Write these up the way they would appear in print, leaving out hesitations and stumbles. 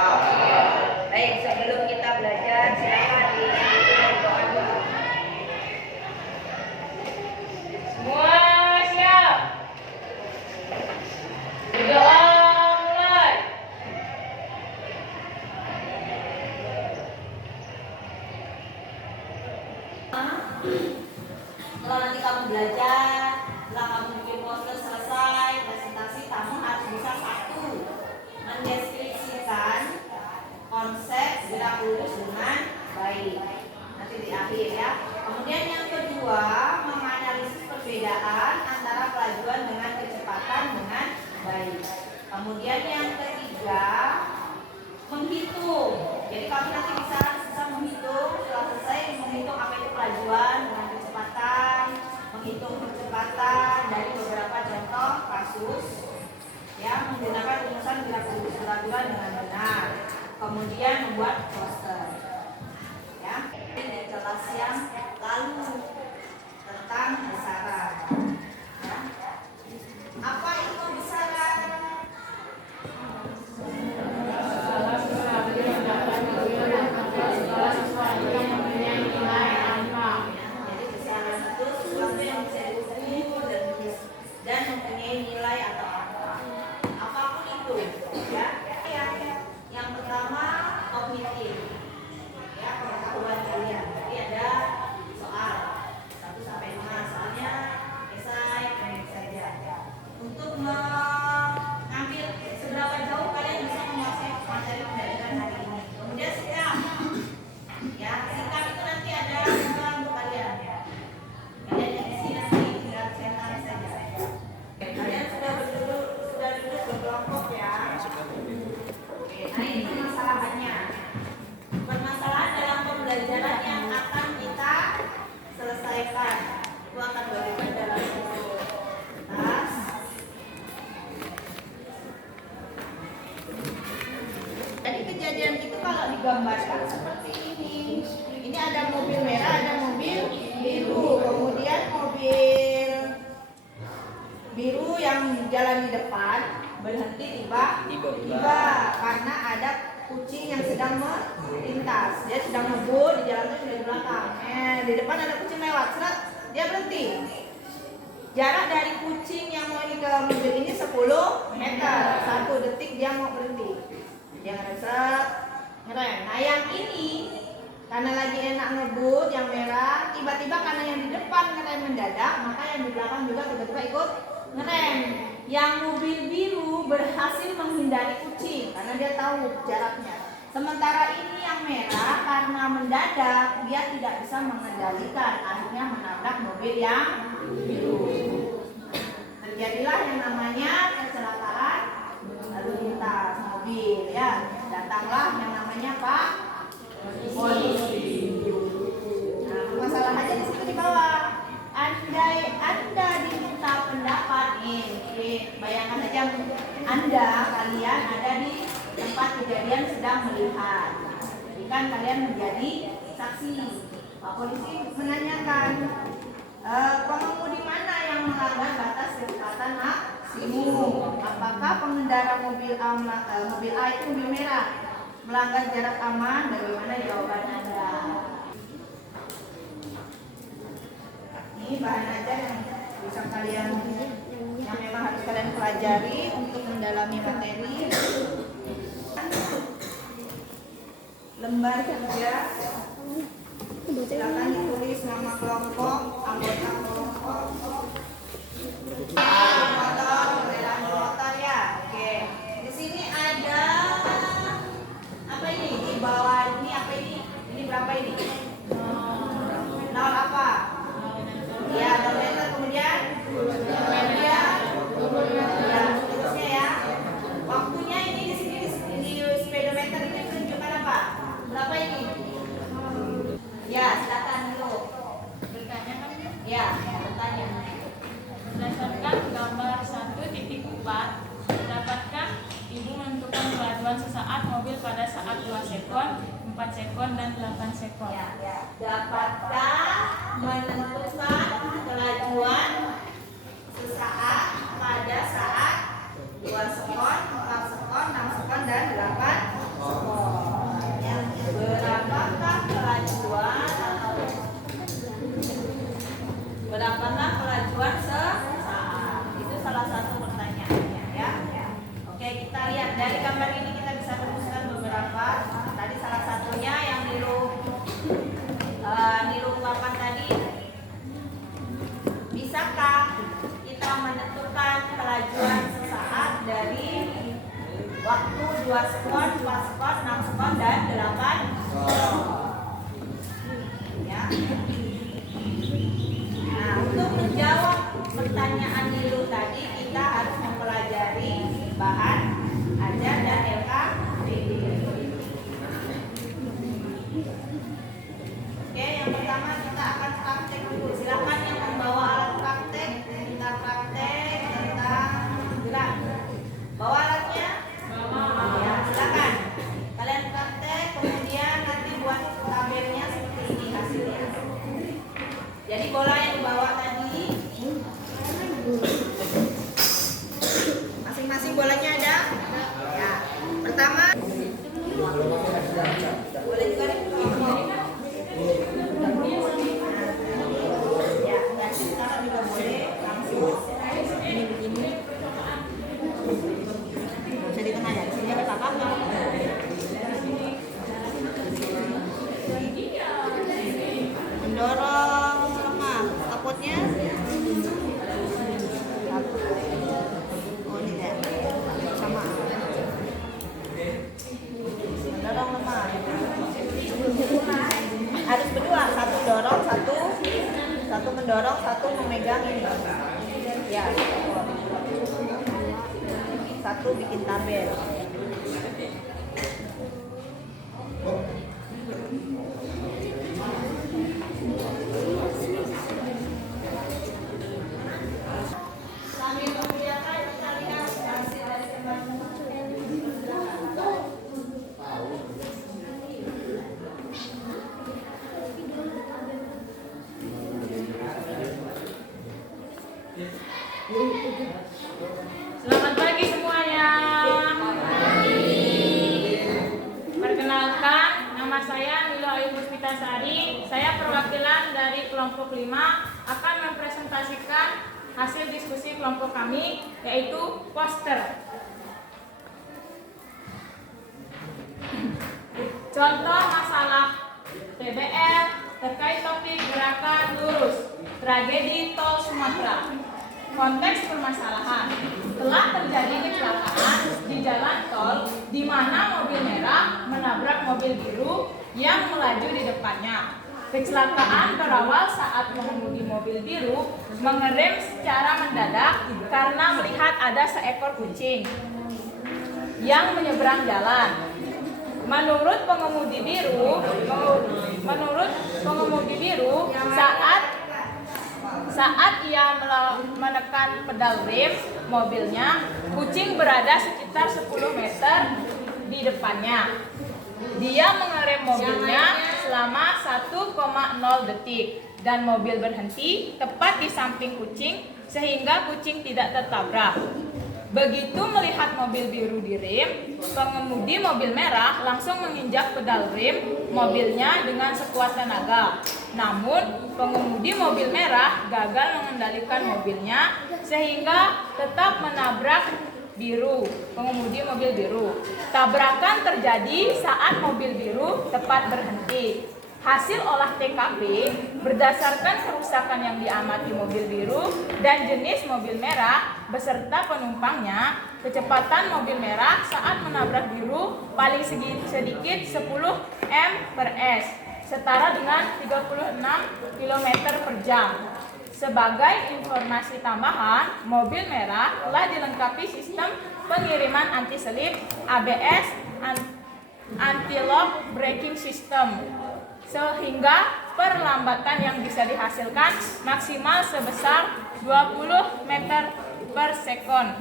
Baik, sebelum kita belajar, silakan doa dulu. Semua siap. Berdoa mulai. Kalau nanti kamu belajar, setelah kamu bikin poster selesai, presentasi, kamu harus bisa satu, mendeskripsikan konsep gerak lurus dengan baik. Nanti di akhir ya. Kemudian yang kedua, menganalisis perbedaan antara kelajuan dengan kecepatan dengan baik. Kemudian yang ketiga, menghitung. Jadi kamu nanti bisa menghitung, setelah selesai menghitung apa itu kelajuan dengan kecepatan, menghitung kecepatan dari beberapa contoh kasus ya, menggunakan rumusan gerak lurus kelajuan dengan benar. Kemudian membuat poster ya. Di kelas yang lalu tentang besaran ya. Apa itu besaran? Jadi besaran itu sesuatu yang bisa diukur dan mempunyai nilai atau angka. Apapun itu ya. Yang pertama kognitif ya, pengetahuan kalian. Jadi ada soal 1 sampai 5, soalnya esai pendek saja. Untuk mengambil seberapa jauh kalian bisa menguasai materi pembelajaran hari ini. Kemudian sikap. Ya, sikap itu nanti ada untuk kalian ya. Kalian yang di sini nanti tinggal cetak saja. Kalian sudah duduk berkelompok ya. Nah ini permasalahannya. Permasalahan dalam pembelajaran yang akan kita selesaikan itu akan berikan dalam bentuk tas. Jadi kejadian itu kalau digambarkan seperti ini. Ini ada mobil merah, ada mobil biru. Kemudian mobil biru yang jalan di depan berhenti tiba-tiba karena ada kucing yang sedang melintas. Dia sedang ngebut di jalan itu di belakang. Di depan ada kucing lewat, seret, dia berhenti. Jarak dari kucing yang mau ini ke mobil ini 10 meter. 1 detik dia mau berhenti. Dia ngerem. Nah yang ini karena lagi enak ngebut yang merah, tiba-tiba karena yang di depan ngerem mendadak, maka yang di belakang juga tiba-tiba ikut ngerem. Yang mobil biru berhasil menghindari kucing karena dia tahu jaraknya. Sementara ini yang merah karena mendadak dia tidak bisa mengendalikan, akhirnya menabrak mobil yang biru. Terjadilah yang namanya kecelakaan lalu lintas mobil ya. Datanglah yang namanya Pak polisi. Nah, masalah aja di situ di bawah. Andai Anda diminta pendapat bayangkan saja Anda kalian ada di tempat kejadian sedang melihat. Jadi kan kalian menjadi saksi. Pak polisi menanyakan, pengemudi mana yang melanggar batas kecepatan maksimum? Apakah pengendara mobil A itu mobil merah melanggar jarak aman? Bagaimana jawaban Anda? Ini bahan ajar yang bisa kalian, yang memang harus kalian pelajari untuk mendalami materi. Lembar 3, silakan ditulis nama kelompok, anggota kelompok. Motor ya. Oke. Di sini ada apa ini? Di bawah ini apa ini? Ini berapa ini? 0 apa? Ya, 0 meter. Kemudian ya, seterusnya ya. Waktunya ini di sini di speedometer ini menunjukkan apa? Berapa ini? Ya, silakan dulu. Bertanya kan? Ya, bertanya. Berdasarkan gambar 1.4, dapatkah Ibu menentukan kelajuan sesaat mobil pada saat 2 sekon, 4 sekon, dan 8 sekon? Ya. Dapatkah menentukan kelajuan sesaat pada saat 2 sekon, 4 sekon, 6 sekon, dan 8 sekon? dari gambar ini kita bisa rumuskan beberapa. Tadi salah satunya yang niru papan tadi. Bisakah kita menentukan kelajuan sesaat dari waktu 2 sekon, 4 sekon, 6 sekon, dan 8 ya. Nah, untuk menjawab pertanyaan niru tadi kita harus mempelajari bahan ajar dan LKPD. Oke, yang pertama kita akan praktek dulu. Silakan yang membawa alat praktek, kita praktek tentang gerak. Bawa alatnya? Ya, silakan. Kalian praktek, kemudian nanti buat tabelnya seperti ini hasilnya. Jadi bola yang dibawa tadi, masing-masing bolanya ada. Ya, pertama. Boleh juga ya, nanti sekarang juga boleh langsung ini begini. Bisa di tengah ya, di sini ada kakak. Mendorong lemah, takutnya. Oh ini ya, sama. Mendorong lemah. Harus berdua, satu dorong, satu mendorong, satu memegang ini. Ya, satu bikin tabel. Sambil mengerjakan kita lihat hasil dari pembangunan. Selamat pagi semuanya. Perkenalkan, nama saya Nilo Ayu Puspitasari. Saya perwakilan dari kelompok 5 akan mempresentasikan hasil diskusi kelompok kami, yaitu poster. Contoh masalah TBR terkait topik gerakan lurus, tragedi tol Sumatera. Konteks permasalahan, telah terjadi kecelakaan di jalan tol di mana mobil merah menabrak mobil biru yang melaju di depannya. Kecelakaan berawal saat pengemudi mobil biru mengerem secara mendadak karena melihat ada seekor kucing yang menyeberang jalan. Menurut pengemudi biru, saat ia menekan pedal rem mobilnya, kucing berada sekitar 10 meter di depannya. Dia mengerem mobilnya selama 1,0 detik dan mobil berhenti tepat di samping kucing sehingga kucing tidak tertabrak. Begitu melihat mobil biru direm, pengemudi mobil merah langsung menginjak pedal rem mobilnya dengan sekuat tenaga. Namun, pengemudi mobil merah gagal mengendalikan mobilnya sehingga tetap menabrak pengemudi mobil biru. Tabrakan terjadi saat mobil biru tepat berhenti. Hasil olah TKP berdasarkan kerusakan yang diamati mobil biru dan jenis mobil merah beserta penumpangnya, kecepatan mobil merah saat menabrak biru paling sedikit 10 mph, setara dengan 36 km per jam. Sebagai informasi tambahan, mobil merah telah dilengkapi sistem pengiriman anti-selip, ABS, anti-lock braking system, sehingga perlambatan yang bisa dihasilkan maksimal sebesar 20 meter per sekon.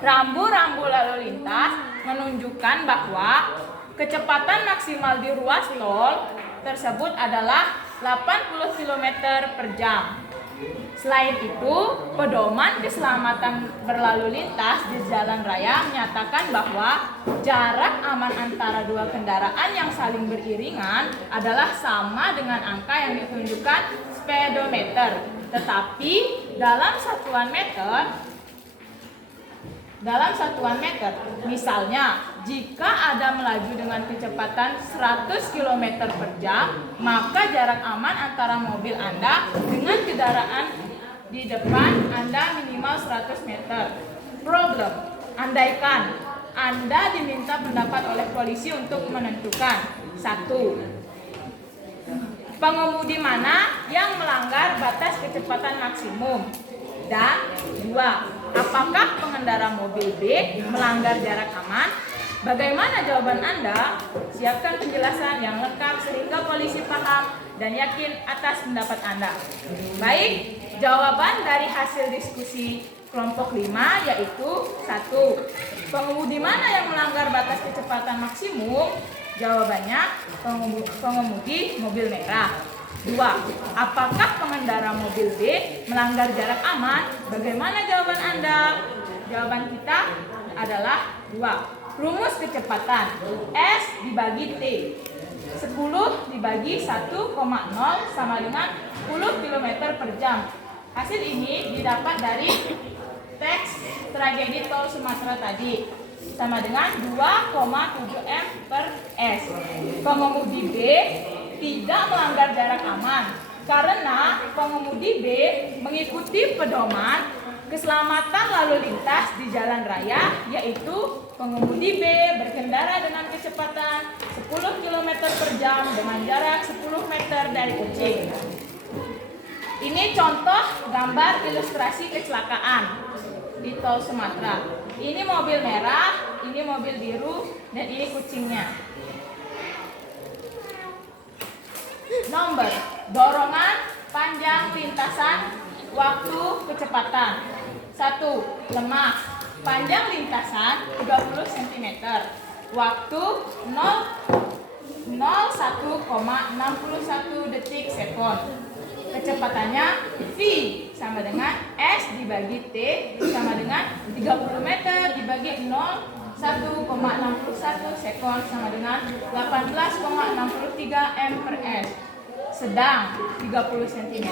Rambu-rambu lalu lintas menunjukkan bahwa kecepatan maksimal di ruas tol tersebut adalah 80 km per jam. Selain itu, pedoman keselamatan berlalu lintas di jalan raya menyatakan bahwa jarak aman antara dua kendaraan yang saling beriringan adalah sama dengan angka yang ditunjukkan speedometer. Tetapi dalam satuan meter, dalam satuan meter. Misalnya, jika ada melaju dengan kecepatan 100 km per jam, maka jarak aman antara mobil Anda dengan kendaraan di depan Anda minimal 100 meter. Problem, andaikan Anda diminta pendapat oleh polisi untuk menentukan: 1. Pengemudi mana yang melanggar batas kecepatan maksimum? Dan 2. Apakah pengendara mobil B melanggar jarak aman? Bagaimana jawaban Anda? Siapkan penjelasan yang lengkap sehingga polisi paham dan yakin atas pendapat Anda. Baik, jawaban dari hasil diskusi kelompok 5 yaitu 1. Pengemudi mana yang melanggar batas kecepatan maksimum? Jawabannya pengemudi mobil merah. 2. Apakah pengendara mobil B melanggar jarak aman? Bagaimana jawaban Anda? Jawaban kita adalah 2. Rumus kecepatan S dibagi T. 10 dibagi 1,0 sama dengan 10 km per jam. Hasil ini didapat dari teks tragedi tol Sumatera tadi, sama dengan 2,7 M per S. Pengemudi B tidak melanggar jarak aman karena pengemudi B mengikuti pedoman keselamatan lalu lintas di jalan raya, yaitu pengemudi B berkendara dengan kecepatan 10 km per jam dengan jarak 10 meter dari kucing. Ini contoh gambar ilustrasi kecelakaan di tol Sumatera. Ini mobil merah, ini mobil biru, dan ini kucingnya. Nomor dorongan, panjang lintasan, waktu, kecepatan. 1. Lemah, panjang lintasan 30 cm, waktu 01,61 detik sekon. Kecepatannya V sama dengan S dibagi T sama dengan 30 meter dibagi 01,61 sekon sama dengan 18,63 M per S. Sedang 30 cm,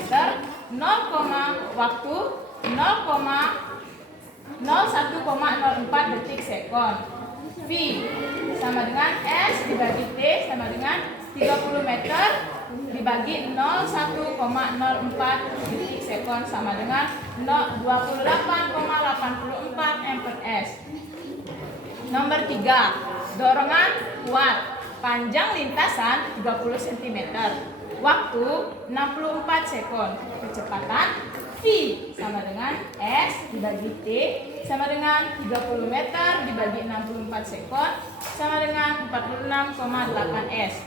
waktu 01,04 detik sekon. V sama dengan S dibagi T sama dengan 30 meter dibagi 01,04 detik sekon sama dengan 28,84 M per S. Nomor 3. Dorongan kuat, panjang lintasan 30 cm, waktu 64 sekon. Kecepatan V sama dengan S dibagi T sama dengan 30 meter dibagi 64 sekon sama dengan 46,8 S.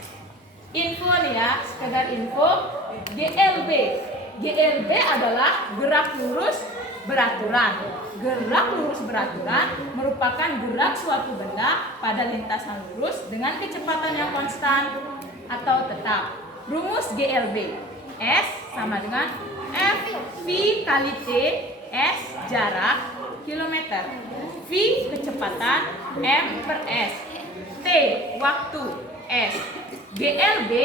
Info nih ya, sekedar info. GLB adalah gerak lurus beraturan. Gerak lurus beraturan merupakan gerak suatu benda pada lintasan lurus dengan kecepatan yang konstan atau tetap. Rumus GLB: S sama dengan F V kali T, S jarak kilometer, V kecepatan, M per S, T waktu, S. GLBB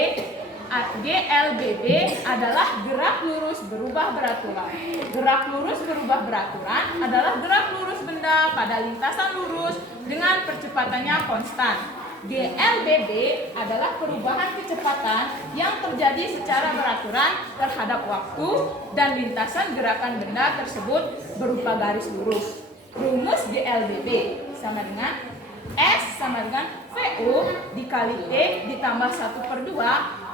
adalah gerak lurus berubah beraturan. Gerak lurus berubah beraturan adalah gerak lurus benda pada lintasan lurus dengan percepatannya konstan. GLBB adalah perubahan kecepatan yang terjadi secara beraturan terhadap waktu dan lintasan gerakan benda tersebut berupa garis lurus. Rumus GLBB sama dengan S sama dengan VU dikali T ditambah 1/2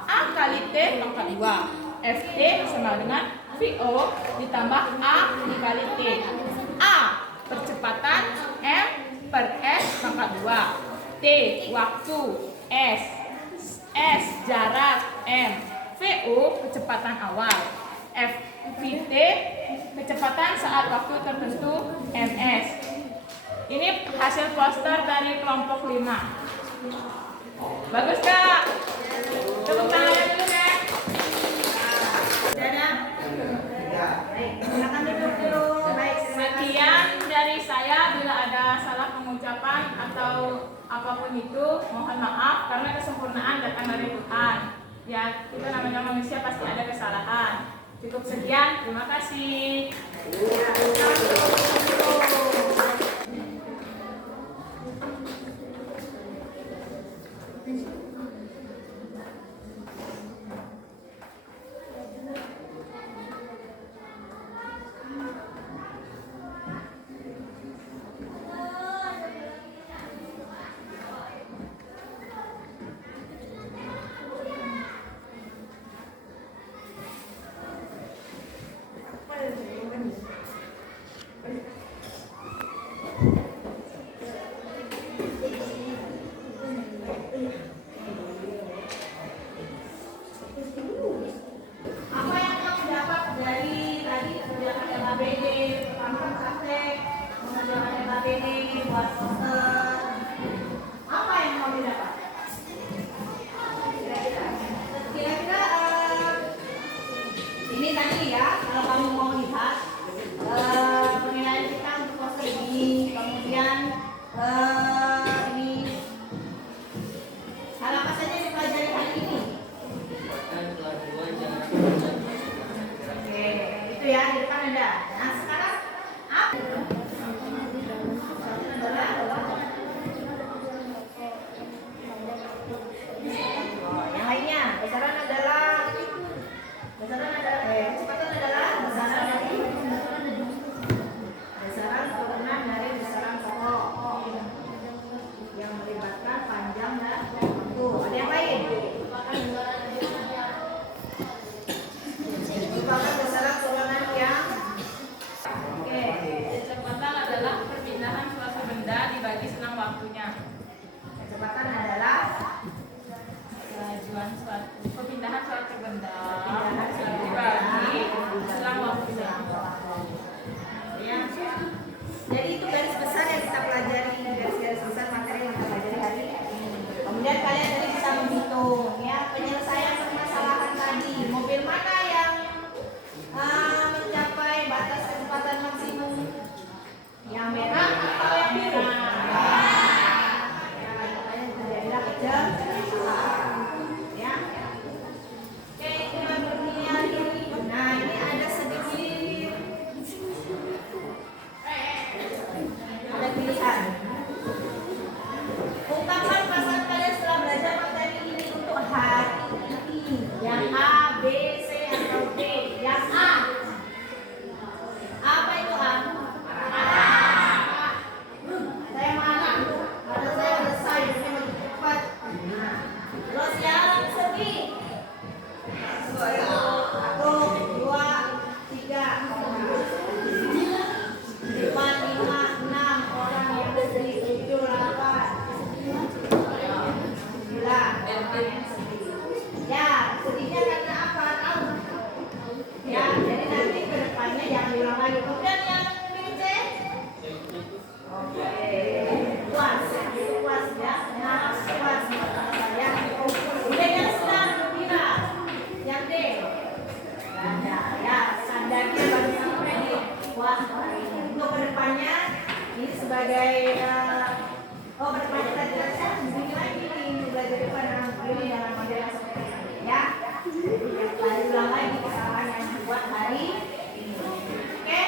A kali T pangkat 2. FT sama dengan VO ditambah A dikali T. A percepatan, M per S pangkat 2. T waktu, S jarak, M. VU kecepatan awal, FVT kecepatan saat waktu tertentu, MS. Ini hasil poster dari kelompok 5. Bagus Kak? Tepuk tangannya dulu Kak. Dadah. Baik, silakan duduk dulu. Baik, Sekian dari saya. Bila ada salah pengucapan atau apapun itu, mohon maaf karena kesempurnaan datang dari Tuhan. Ya, kita namanya manusia pasti ada kesalahan. Cukup sekian, terima kasih. Ya, Ini hal apa saja yang dipelajari hari ini? Oke, itu ya di depan ada. Nah sekarang apa? Yang lainnya, besaran adalah kecepatan adalah besaran turunan dari besaran pokok yang melibatkan panjang dan waktu. Ada yang lain? Merupakan besaran turunan yang Kecepatan adalah perpindahan suatu benda dibagi selang waktunya. kecepatan adalah Kelajuan perpindahan suatu benda dibagi selang waktunya. ya. Jadi itu garis besar yang kita pelajari, garis-garis besar materi yang kita pelajari hari ini. Kemudian kalian tadi bisa menghitung ya penyelesaian permasalahan tadi. Mobil mana yang mencapai batas kecepatan maksimum? Yang merah atau yang biru? Kalian jadilah kejam. Ya. Oke, kita berniat ini. Nah, ini ada sedikit ada pilihan. Ungkapkan perasaan kalian setelah belajar materi ini untuk hari ini. Yang A, B, C, atau D. Yang A. Apa itu A? Saya marah. Ada saya selesai. Saya mau cepat. Terus yang sedih. 1, 2, 3, 4, 5, 6 orang yang sedih, 7, 8, 9 orang yang sedih. Ya, sedihnya karena apa? Tahu? Ya, jadi nanti ke depannya jangan diulang lagi. Kemudian yang pilih C. Oke, puas, itu puas ya. Nah, puas ya. Kemudian yang senang gembira. Yang D. Ya, standarnya baru sampai di puas hari ini. Untuk kedepannya ini sebagai kedepannya tadi saya begini lagi nih belajar depan ini dalam model yang seperti ini ya. Jadi ulang lagi kesalahan yang dibuat hari ini. Oke.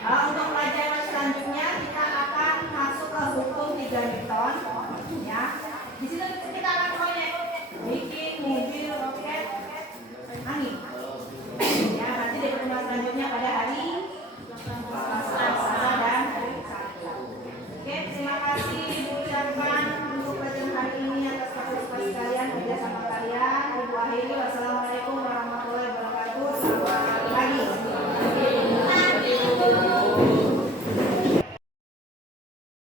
Untuk pelajaran selanjutnya kita akan masuk ke hukum 3 Newton ya. Di sini kita akan connect bikin mobil roket angin. Ya, nanti di pertemuan selanjutnya pada hari Selasa dan hari Sabtu. Oke, terima kasih Ibu ucapkan untuk pelajaran hari ini atas partisipasi kalian kerjasama kalian. Ibu akhiri wassalamualaikum